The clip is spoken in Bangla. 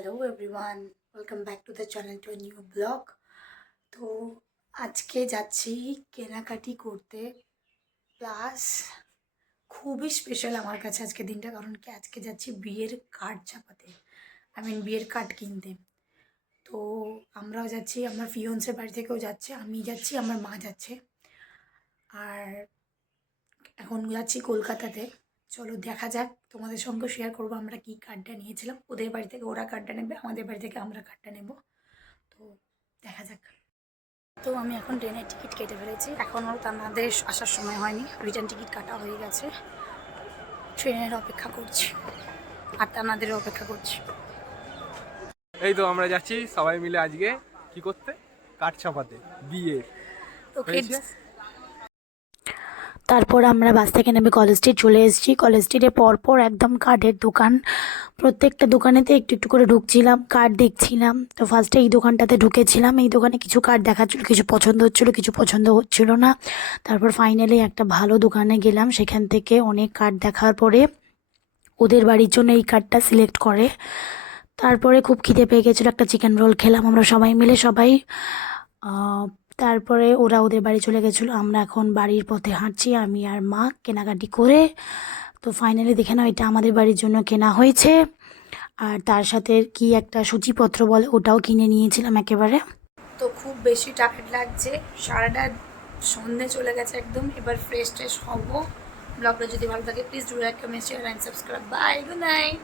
Hello everyone, welcome back to the channel to new blog. তো আজকে যাচ্ছি কেনাকাটি করতে, প্লাস খুবই স্পেশাল আমার কাছে আজকে দিনটা, কারণ কি আজকে যাচ্ছি বিয়ের কার্ড ছাপাতে, বিয়ের কার্ড কিনতে। তো আমরাও যাচ্ছি, আমার ফিয়ন্সের বাড়ি থেকেও যাচ্ছে, আমি যাচ্ছি, আমার মা যাচ্ছে। আর এখন যাচ্ছি কলকাতাতে। চলো দেখা যাক, তোমাদের সঙ্গে শেয়ার করবো আমরা কি কার্ডটা নিয়েছিলাম। ওদের বাড়ি থেকে ওরা কার্ডটা নেবে, আমাদের বাড়ি থেকে আমরা কার্ডটা নেব। তো দেখা যাক। তো আমি এখন ট্রেনের টিকিট কেটে ফেলেছি, এখনও আমাদের আসার সময় হয়নি, রিটার্ন টিকিট কাটা হয়ে গেছে। ট্রেনের অপেক্ষা করছি আর তানাদের অপেক্ষা করছি। এই তো আমরা যাচ্ছি সবাই মিলে আজকে কি করতে, কাঠ চাপাতে বিয়ের। তো তারপর আমরা বাস থেকে নেমে কলেজ স্ট্রিট চলে এসেছি। কলেজ স্ট্রিটে পরপর একদম কার্ডের দোকান, প্রত্যেকটা দোকানেতে একটু একটু করে ঢুকছিলাম, কার্ড দেখছিলাম। তো ফার্স্টে এই দোকানটাতে ঢুকেছিলাম, এই দোকানে কিছু কার্ড দেখাচ্ছিলো, কিছু পছন্দ হচ্ছিলো, কিছু পছন্দ হচ্ছিলো না। তারপর ফাইনালি একটা ভালো দোকানে গেলাম, সেখান থেকে অনেক কার্ড দেখার পরে ওদের বাড়ির জন্য এই কার্ডটা সিলেক্ট করে। তারপরে খুব খিদে পেয়ে গেছিলো, একটা চিকেন রোল খেলাম আমরা সবাই মিলে সবাই। তারপরে ওরা ওদের বাড়ি চলে গেছিলো, আমরা এখন বাড়ির পথে হাঁটছি আমি আর মা কেনাকাটি করে। তো ফাইনালি দেখে নাও, এটা আমাদের বাড়ির জন্য কেনা হয়েছে। আর তার সাথে কি একটা সূচিপত্র বলে, ওটাও কিনে নিয়েছিলাম একেবারে। তো খুব বেশি টায়ার্ড লাগছে, সারাটা সন্ধে চলে গেছে একদম। এবার ফ্রেশ ট্রেশ হবো। ব্লগটা যদি ভালো থাকে please do like, comment, share and subscribe. Bye, good night.